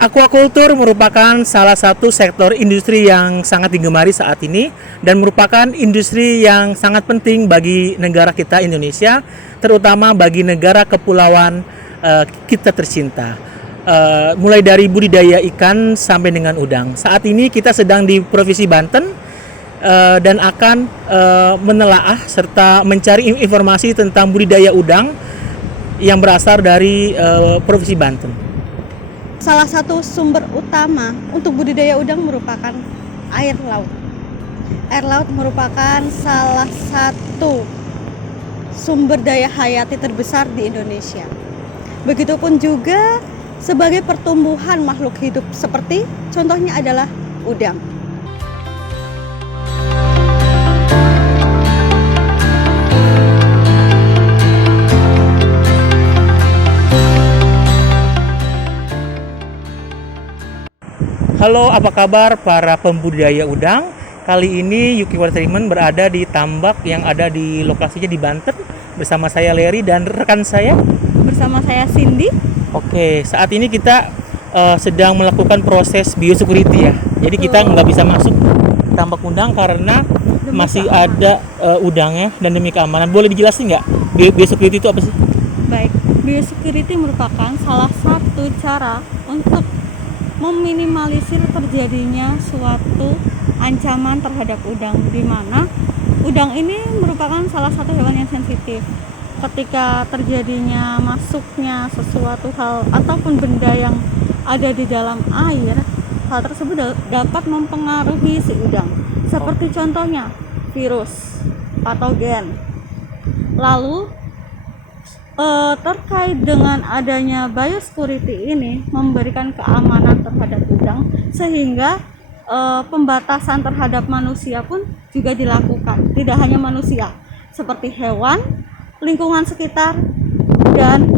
Aquaculture merupakan salah satu sektor industri yang sangat digemari saat ini dan merupakan industri yang sangat penting bagi negara kita Indonesia, terutama bagi negara kepulauan kita tercinta. Mulai dari budidaya ikan sampai dengan udang. Saat ini kita sedang di Provinsi Banten dan akan menelaah serta mencari informasi tentang budidaya udang yang berasal dari Provinsi Banten. Salah satu sumber utama untuk budidaya udang merupakan air laut. Air laut merupakan salah satu sumber daya hayati terbesar di Indonesia. Begitupun juga sebagai pertumbuhan makhluk hidup seperti contohnya adalah udang. Halo, apa kabar para pembudidaya udang? Kali ini Yuki Water Treatment berada di tambak yang ada di lokasinya di Banten bersama saya Leri dan rekan saya. Bersama saya Cindy. Oke, saat ini kita sedang melakukan proses biosecurity ya. Jadi kita nggak bisa masuk tambak udang karena masih ada udangnya dan demi keamanan. Boleh dijelasin nggak biosecurity itu apa sih? Baik, biosecurity merupakan salah satu cara untuk meminimalisir terjadinya suatu ancaman terhadap udang, di mana udang ini merupakan salah satu hewan yang sensitif. Ketika terjadinya masuknya sesuatu hal ataupun benda yang ada di dalam air, hal tersebut dapat mempengaruhi si udang. Seperti contohnya virus, patogen. Lalu terkait dengan adanya biosecurity ini memberikan keamanan terhadap udang, sehingga pembatasan terhadap manusia pun juga dilakukan. Tidak hanya manusia, seperti hewan, lingkungan sekitar, dan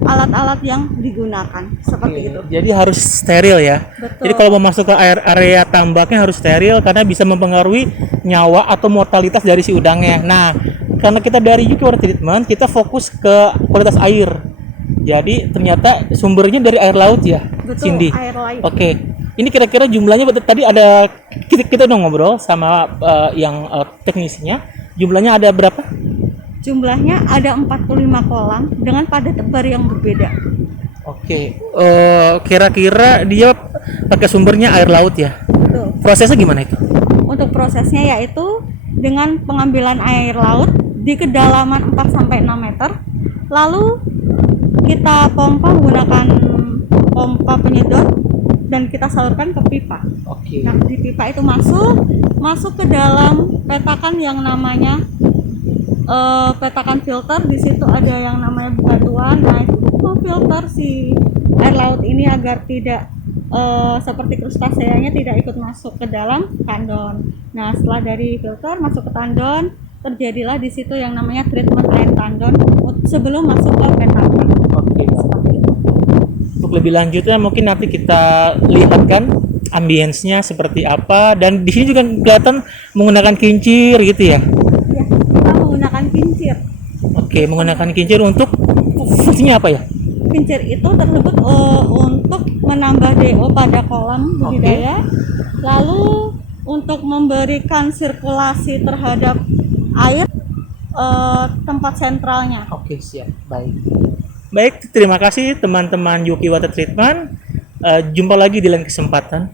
alat-alat yang digunakan. Seperti itu. Jadi harus steril ya. Betul. Jadi kalau mau masuk ke area tambaknya harus steril karena bisa mempengaruhi nyawa atau mortalitas dari si udangnya. Nah, karena kita dari Yuki Water Treatment, kita fokus ke kualitas air. Jadi ternyata sumbernya dari air laut ya, Betul, Cindy. air laut. Oke. Ini kira-kira jumlahnya tadi ada kita udah ngobrol sama yang teknisnya. Jumlahnya ada berapa? Jumlahnya ada 45 kolam dengan padat tebar yang berbeda. Oke. Kira-kira dia pakai sumbernya air laut ya. Betul. Prosesnya gimana itu? Untuk prosesnya yaitu dengan pengambilan air laut di kedalaman 4-6 meter, lalu kita pompa menggunakan pompa penyedot dan kita salurkan ke pipa. Oke. Nah, di pipa itu masuk ke dalam petakan yang namanya petakan filter. Di situ ada yang namanya batuan. Nah, itu memfilter si air laut ini agar tidak seperti krustaseanya tidak ikut masuk ke dalam tandon. Nah, setelah dari filter masuk ke tandon, terjadilah di situ yang namanya treatment air tandon sebelum masuk ke petakan. Oke. Untuk lebih lanjutnya mungkin nanti kita lihatkan ambience-nya seperti apa, dan di sini juga kelihatan menggunakan kincir gitu ya. Ya, kita menggunakan kincir. Oke, menggunakan kincir untuk fungsinya apa ya? Kincir itu tersebut untuk menambah DO pada kolam budidaya, lalu untuk memberikan sirkulasi terhadap air tempat sentralnya. Oke, siap. Baik, terima kasih teman-teman Yuki Water Treatment. Jumpa lagi di lain kesempatan.